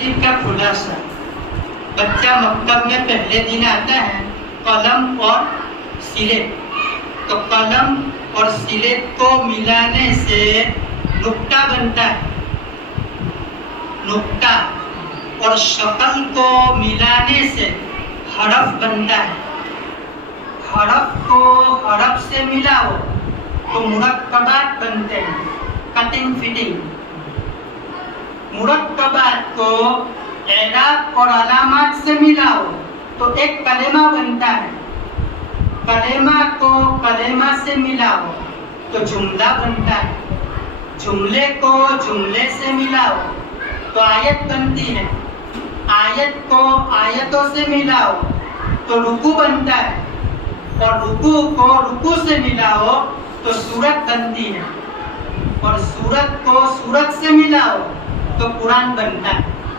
तरतीब का खुलासा। बच्चा मकतब में पहले दिन आता है कलम और सिलेट, तो कलम और सिलेट को मिलाने से नुक्ता बनता है, नुक्ता, और शक्ल को मिलाने से हरफ बनता है। हरफ को हरफ से मिलाओ तो मुरक्कबात बनते हैं, कटिंग फिटिंग। मुरक्कबात को एराब और अलामात से मिलाओ तो एक कलेमा बनता है। कलेमा को कलेमा से मिलाओ तो जुमला बनता है। जुमले को जुमले से मिलाओ तो आयत बनती है। आयत को आयतों से मिलाओ तो रुकू बनता है, और रुकू को रुकू से मिलाओ तो सूरत बनती है, और सूरत को सूरत से मिलाओ तो कुरान बनता है।